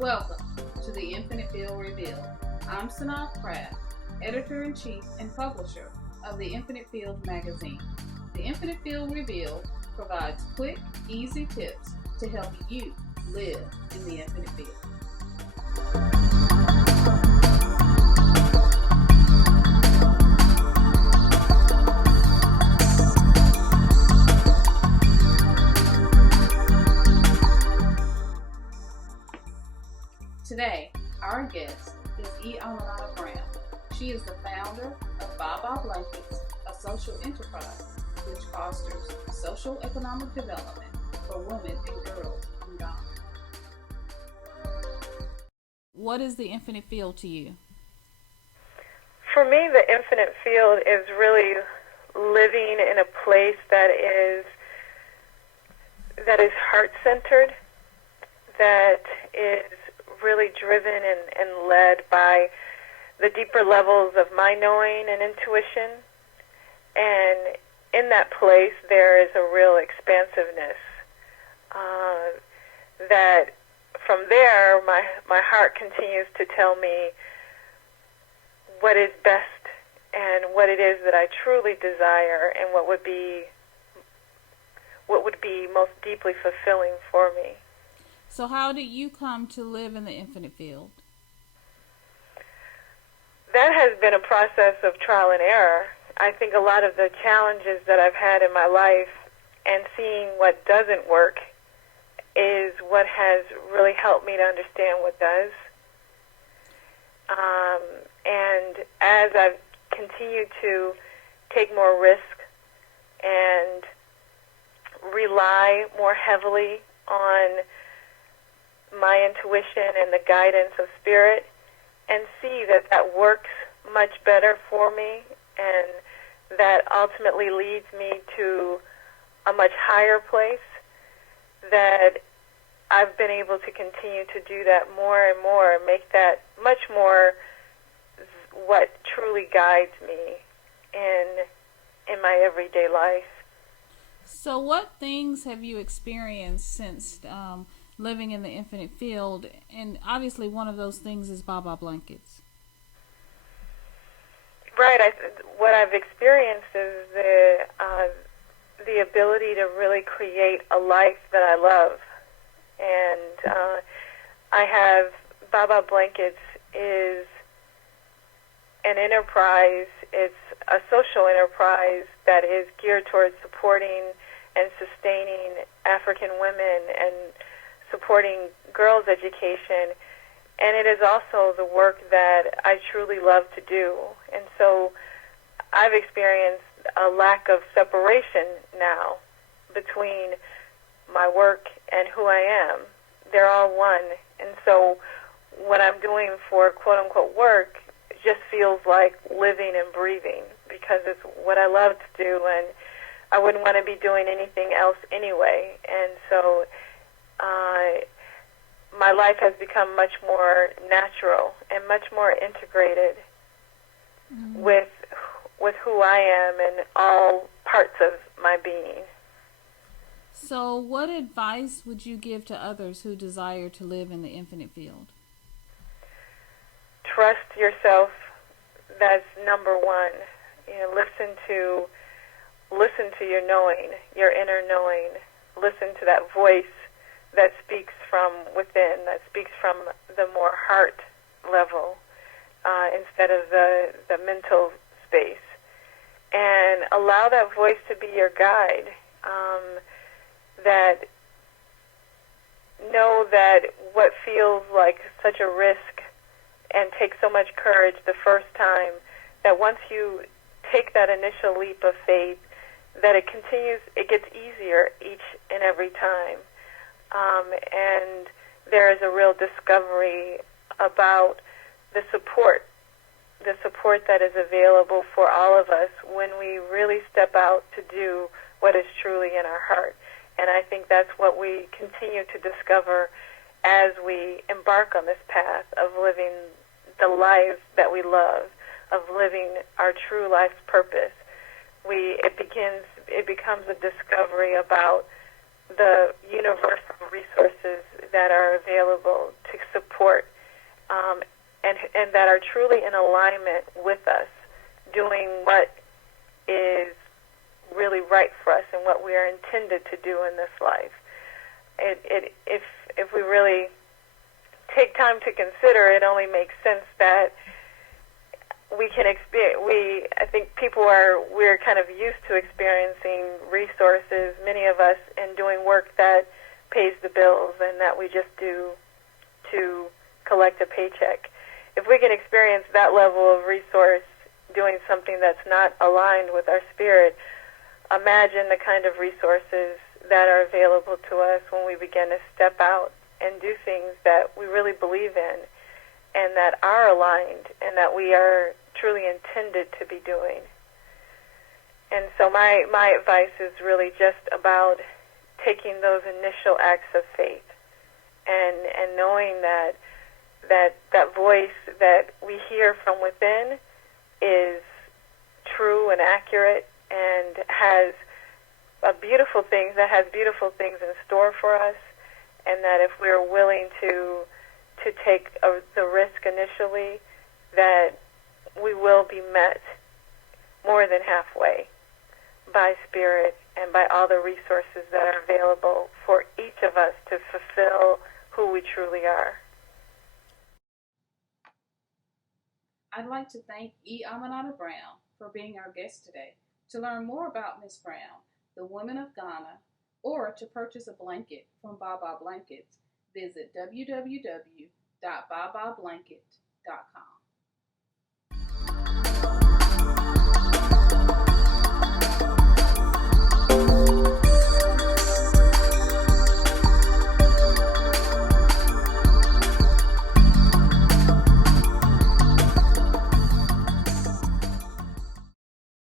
Welcome to the Infinite Field Revealed. I'm Sanaa Pratt, Editor-in-Chief and Publisher of the Infinite Field magazine. The Infinite Field Revealed provides quick, easy tips to help you live in the infinite field. Today, our guest is Aminata Brown. She is the founder of Baba Blankets, a social enterprise which fosters social economic development for women and girls in Ghana. What is the infinite field to you? For me, the infinite field is really living in a place that is heart-centered, that is really driven and led by the deeper levels of my knowing and intuition. And in that place, there is a real expansiveness. That from there, my heart continues to tell me what is best and what it is that I truly desire and what would be most deeply fulfilling for me. So how did you come to live in the infinite field? That has been a process of trial and error. I think a lot of the challenges that I've had in my life and seeing what doesn't work is what has really helped me to understand what does. And as I've continued to take more risk and rely more heavily on my intuition and the guidance of spirit, and see that works much better for me, and that ultimately leads me to a much higher place, that I've been able to continue to do that more and more, and make that much more what truly guides me in my everyday life. So what things have you experienced since living in the infinite field? And obviously one of those things is Baba Blankets. Right. What I've experienced is the ability to really create a life that I love. And I have Baba Blankets is an enterprise. It's a social enterprise that is geared towards supporting and sustaining African women and supporting girls' education, and it is also the work that I truly love to do. And so I've experienced a lack of separation now between my work and who I am. They're all one. And so what I'm doing for quote-unquote work just feels like living and breathing, because it's what I love to do, and I wouldn't want to be doing anything else anyway. And so my life has become much more natural and much more integrated with who I am and all parts of my being. So what advice would you give to others who desire to live in the infinite field? Trust yourself. That's number one. Listen to your knowing, your inner knowing. Listen to that voice that speaks from within, that speaks from the more heart level instead of the mental space. And allow that voice to be your guide. That know that what feels like such a risk and takes so much courage the first time, that once you take that initial leap of faith, that it gets easier each and every time. And there is a real discovery about the support that is available for all of us when we really step out to do what is truly in our heart. And I think that's what we continue to discover as we embark on this path of living the lives that we love, of living our true life's purpose. It becomes a discovery about the universal resources that are available to support and that are truly in alignment with us, doing what is really right for us and what we are intended to do in this life. If we really take time to consider, it only makes sense that we can experience. I think we're kind of used to experiencing resources, many of us, and doing work that pays the bills and that we just do to collect a paycheck. If we can experience that level of resource doing something that's not aligned with our spirit, imagine the kind of resources that are available to us when we begin to step out and do things that we really believe in and that are aligned and that we are truly intended to be doing. And so my advice is really just about taking those initial acts of faith and knowing that voice that we hear from within is true and accurate and has beautiful things in store for us, and that if we're willing to take the risk initially, that we will be met more than halfway by spirit and by all the resources that are available for each of us to fulfill who we truly are. I'd like to thank Aminata Brown for being our guest today. To learn more about Miss Brown, the Women of Ghana, or to purchase a blanket from Baba Blankets, visit www.babablanket.com.